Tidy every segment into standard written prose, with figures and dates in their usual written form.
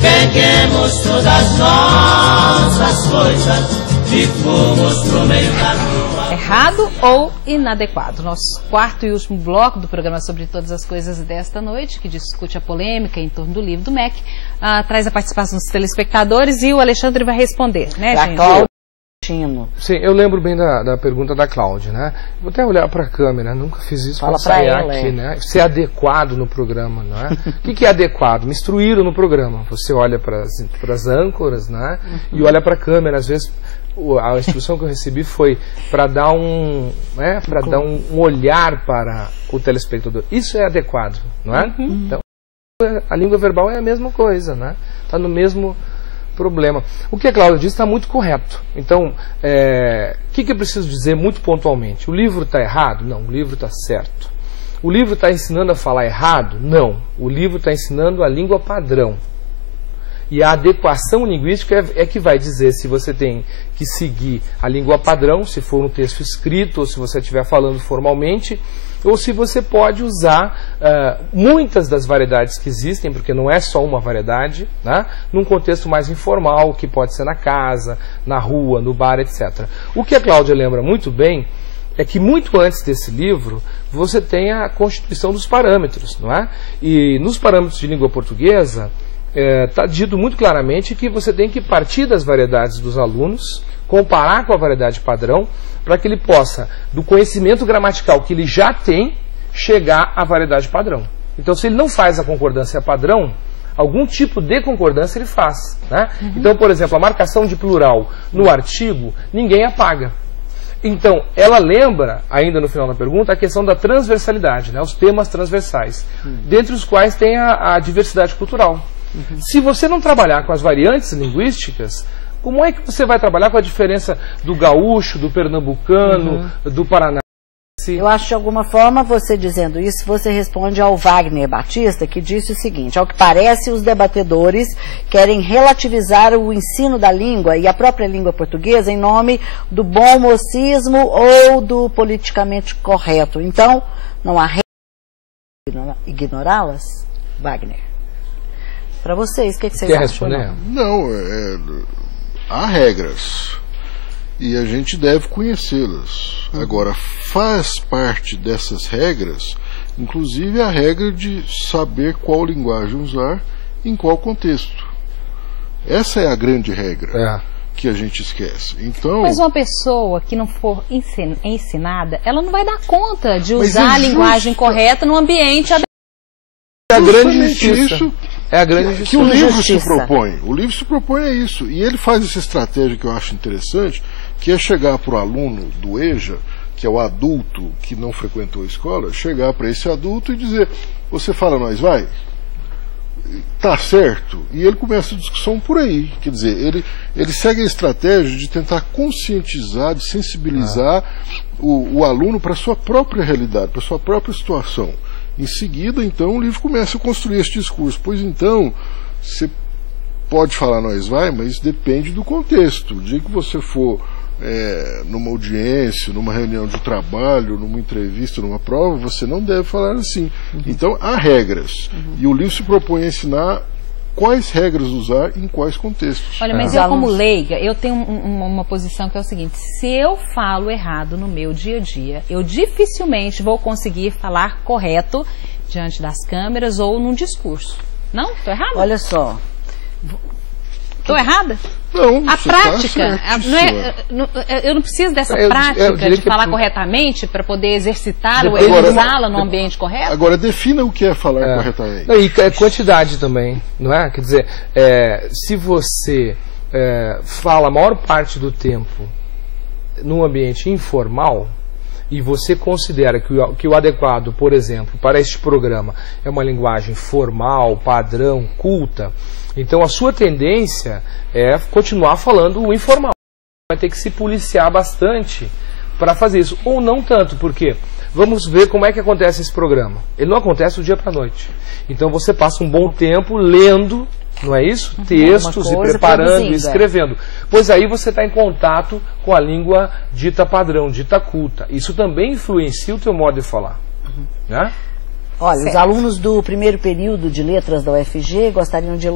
Peguemos todas nossas coisas e fomos pro meio da rua. Errado ou inadequado? Nosso quarto e último bloco do programa Sobre Todas as Coisas desta noite, que discute a polêmica em torno do livro do MEC, traz a participação dos telespectadores e o Alexandre vai responder, né, gente? Sim, eu lembro bem da pergunta da Cláudia, né? Vou até olhar para a câmera, nunca fiz isso para sair aqui, né? Ser adequado no programa, não é? O que é adequado? Me instruíram no programa. Você olha para as âncoras, né? E olha para a câmera. Às vezes a instrução que eu recebi foi para dar um olhar para o telespectador. Isso é adequado, não é? Então, a língua verbal é a mesma coisa, né? Está no mesmo problema. O que a Cláudia disse está muito correto. Então, o que eu preciso dizer muito pontualmente? O livro está errado? Não, o livro está certo. O livro está ensinando a falar errado? Não. O livro está ensinando a língua padrão. E a adequação linguística é que vai dizer se você tem que seguir a língua padrão, se for um texto escrito, ou se você estiver falando formalmente, ou se você pode usar muitas das variedades que existem, porque não é só uma variedade, né, num contexto mais informal, que pode ser na casa, na rua, no bar, etc. O que a Cláudia lembra muito bem é que muito antes desse livro, você tem a constituição dos parâmetros, não é? E nos parâmetros de língua portuguesa, está dito muito claramente que você tem que partir das variedades dos alunos, comparar com a variedade padrão, para que ele possa, do conhecimento gramatical que ele já tem, chegar à variedade padrão. Então, se ele não faz a concordância padrão, algum tipo de concordância ele faz, né? Então, por exemplo, a marcação de plural no artigo, ninguém apaga. Então, ela lembra, ainda no final da pergunta, a questão da transversalidade, né? Os temas transversais, dentre os quais tem a diversidade cultural. Se você não trabalhar com as variantes linguísticas, como é que você vai trabalhar com a diferença do gaúcho, do pernambucano, do Paraná? Eu acho que de alguma forma, você dizendo isso, você responde ao Wagner Batista, que disse o seguinte: ao que parece, os debatedores querem relativizar o ensino da língua e a própria língua portuguesa em nome do bom mocismo ou do politicamente correto. Então, não há ignorá-las? Wagner. Para vocês, o que vocês acham? Não, há regras e a gente deve conhecê-las. Agora, faz parte dessas regras, inclusive a regra de saber qual linguagem usar em qual contexto. Essa é a grande regra que a gente esquece. Então, mas uma pessoa que não for ensinada, ela não vai dar conta de usar a linguagem correta no ambiente adequado. É a grande justiça. É a grande justiça. Que o livro se propõe. O livro se propõe a isso. E ele faz essa estratégia que eu acho interessante, que é chegar para o aluno do EJA, que é o adulto que não frequentou a escola, chegar para esse adulto e dizer: você fala nós vai? Tá certo? E ele começa a discussão por aí. Quer dizer, ele segue a estratégia de tentar conscientizar, de sensibilizar o aluno para a sua própria realidade, para a sua própria situação. Em seguida, então, o livro começa a construir esse discurso. Pois então, você pode falar nós vai, mas depende do contexto. O dia que você for numa audiência, numa reunião de trabalho, numa entrevista, numa prova, você não deve falar assim. Então, há regras. E o livro se propõe a ensinar quais regras usar em quais contextos. Olha, mas eu como leiga, eu tenho uma posição que é o seguinte: se eu falo errado no meu dia a dia, eu dificilmente vou conseguir falar correto diante das câmeras ou num discurso. Não? Estou errada? Olha só. Estou errada? Não, a prática, eu não preciso dessa prática de falar corretamente para poder exercitar ou usá-la no ambiente correto? Agora, defina o que é falar corretamente. Não, e quantidade também, não é? Quer dizer, se você fala a maior parte do tempo num ambiente informal, e você considera que o adequado, por exemplo, para este programa é uma linguagem formal, padrão, culta, então a sua tendência é continuar falando o informal. Vai ter que se policiar bastante para fazer isso. Ou não tanto, porque vamos ver como é que acontece esse programa. Ele não acontece do dia para a noite. Então você passa um bom tempo lendo, não é isso? Textos e preparando e escrevendo. Pois aí você está em contato com a língua dita padrão, dita culta. Isso também influencia o teu modo de falar. Né? Olha, certo. Os alunos do primeiro período de letras da UFG gostariam de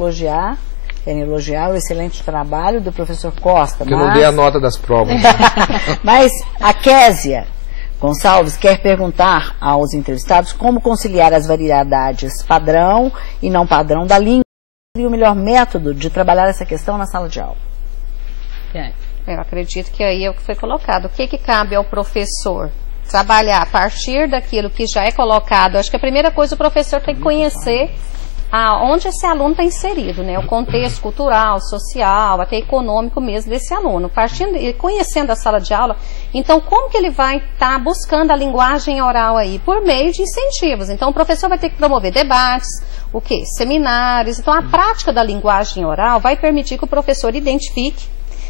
querem elogiar o excelente trabalho do professor Costa. Eu não dei a nota das provas. Mas a Késia Gonçalves quer perguntar aos entrevistados como conciliar as variedades padrão e não padrão da língua e o melhor método de trabalhar essa questão na sala de aula. Eu acredito que aí é o que foi colocado. O que cabe ao professor? Trabalhar a partir daquilo que já é colocado. Acho que a primeira coisa o professor tem que conhecer onde esse aluno está inserido, né? O contexto cultural, social, até econômico mesmo desse aluno. Partindo e conhecendo a sala de aula, então como que ele vai estar buscando a linguagem oral aí? Por meio de incentivos. Então o professor vai ter que promover debates, seminários. Então a prática da linguagem oral vai permitir que o professor identifique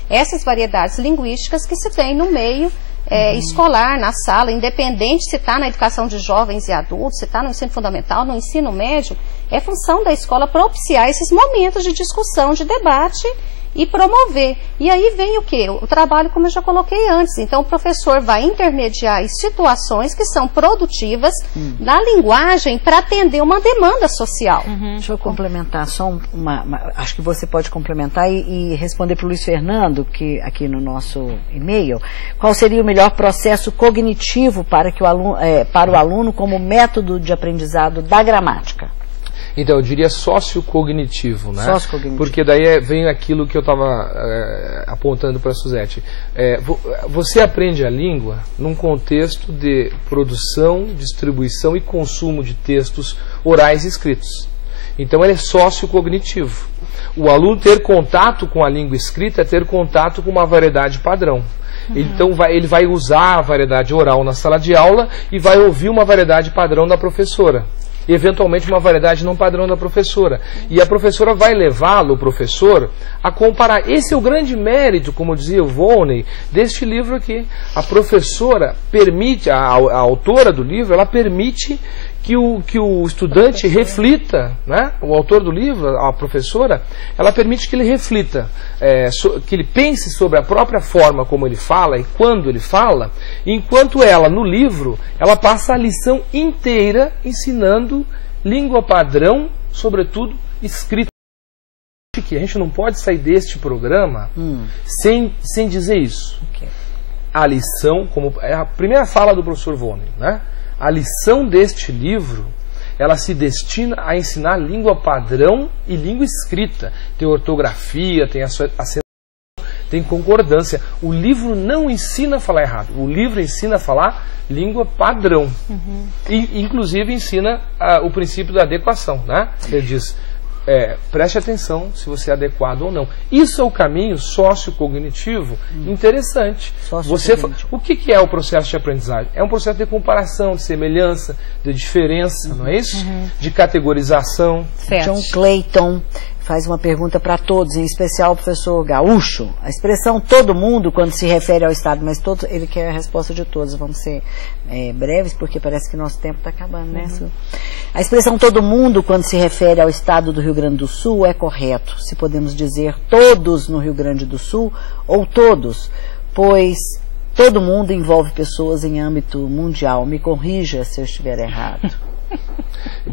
essas variedades linguísticas que se tem no meio escolar, na sala, independente se está na educação de jovens e adultos, se está no ensino fundamental, no ensino médio, é função da escola propiciar esses momentos de discussão, de debate e promover. E aí vem o quê? O trabalho, como eu já coloquei antes. Então, o professor vai intermediar situações que são produtivas na linguagem para atender uma demanda social. Deixa eu complementar só acho que você pode complementar e responder para o Luiz Fernando, que aqui no nosso e-mail, qual seria o melhor processo cognitivo para o aluno como método de aprendizado da gramática? Então, eu diria sociocognitivo, né? Sociocognitivo. Porque daí vem aquilo que eu estava apontando para a Suzete. Você aprende a língua num contexto de produção, distribuição e consumo de textos orais e escritos. Então, ele é sociocognitivo. O aluno ter contato com a língua escrita é ter contato com uma variedade padrão. Então, ele vai usar a variedade oral na sala de aula e vai ouvir uma variedade padrão da professora. Eventualmente uma variedade não padrão da professora. E a professora vai levá-lo, o professor, a comparar. Esse é o grande mérito, como dizia o Volney, deste livro aqui. A professora permite, a autora do livro, ela permite que o estudante reflita, né? O autor do livro, a professora, ela permite que ele reflita, que ele pense sobre a própria forma como ele fala e quando ele fala, enquanto ela, no livro, ela passa a lição inteira ensinando língua padrão, sobretudo escrita. Que a gente não pode sair deste programa sem dizer isso. A lição, como é a primeira fala do professor Volney, né? A lição deste livro, ela se destina a ensinar língua padrão e língua escrita. Tem ortografia, tem tem concordância. O livro não ensina a falar errado. O livro ensina a falar língua padrão. E, inclusive, ensina o princípio da adequação, né? Ele diz, preste atenção se você é adequado ou não. Isso é o caminho sociocognitivo interessante. O que é o processo de aprendizagem? É um processo de comparação, de semelhança, de diferença, não é isso? De categorização. John Clayton faz uma pergunta para todos, em especial o professor Gaúcho. A expressão todo mundo, quando se refere ao Estado, mas todos, ele quer a resposta de todos. Vamos ser breves, porque parece que nosso tempo está acabando, né? A expressão todo mundo, quando se refere ao Estado do Rio Grande do Sul, é correto. Se podemos dizer todos no Rio Grande do Sul, ou todos, pois todo mundo envolve pessoas em âmbito mundial. Me corrija se eu estiver errado.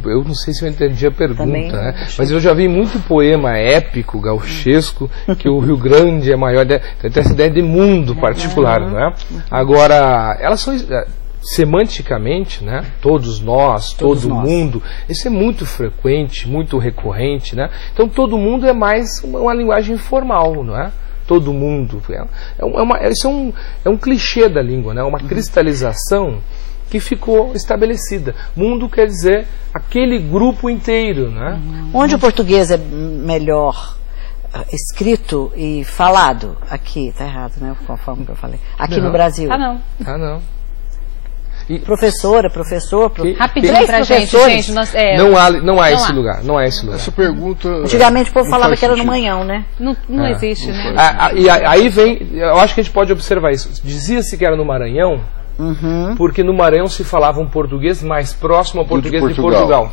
Eu não sei se eu entendi a pergunta, né? Mas eu já vi muito poema épico, gauchesco, que o Rio Grande é maior, tem essa ideia de mundo particular, né? Agora, elas são semanticamente, né? Todos nós, todo mundo, isso é muito frequente, muito recorrente, né? Então todo mundo é mais uma linguagem informal, não é? Todo mundo. Isso é um clichê da língua, né? Uma cristalização que ficou estabelecida. Mundo quer dizer aquele grupo inteiro, né? Onde o português é melhor escrito e falado? Aqui, tá errado, né? Conforme que eu falei. Aqui no Brasil. Não. Não. E professor. Rapidinho pra gente. Não há esse lugar. Não há esse lugar. Essa pergunta. Antigamente o povo falava que era no Manhão, né? Não existe, né? E aí vem, eu acho que a gente pode observar isso. Dizia-se que era no Maranhão, porque no Maranhão se falava um português mais próximo ao português de Portugal.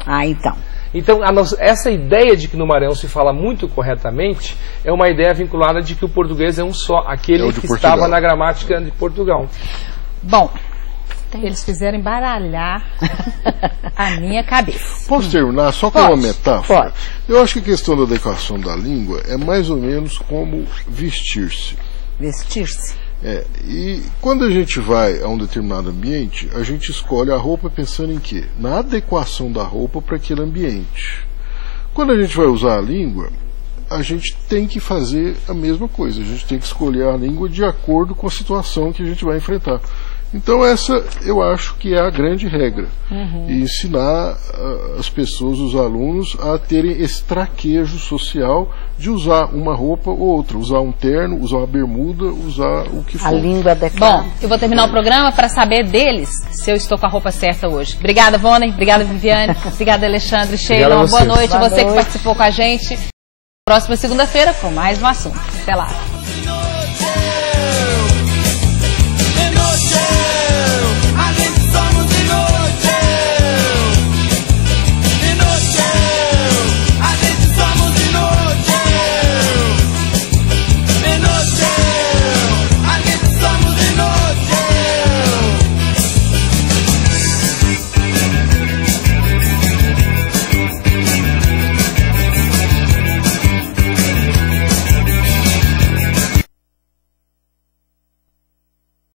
Então, essa ideia de que no Maranhão se fala muito corretamente é uma ideia vinculada de que o português é um só, aquele que estava na gramática de Portugal. Bom, Eles fizeram embaralhar a minha cabeça. Posso terminar só com uma metáfora? Pode. Eu acho que a questão da adequação da língua é mais ou menos como vestir-se. Vestir-se. E quando a gente vai a um determinado ambiente, a gente escolhe a roupa pensando em quê? Na adequação da roupa para aquele ambiente. Quando a gente vai usar a língua, a gente tem que fazer a mesma coisa. A gente tem que escolher a língua de acordo com a situação que a gente vai enfrentar. Então essa eu acho que é a grande regra. E ensinar as pessoas, os alunos, a terem esse traquejo social de usar uma roupa ou outra. Usar um terno, usar uma bermuda, usar o que for. A língua adequada. Bom, eu vou terminar o programa para saber deles se eu estou com a roupa certa hoje. Obrigada, Vônei. Obrigada, Viviane. Obrigada, Alexandre. Sheila, uma boa noite. Você que participou com a gente. Próxima segunda-feira com mais um assunto. Até lá.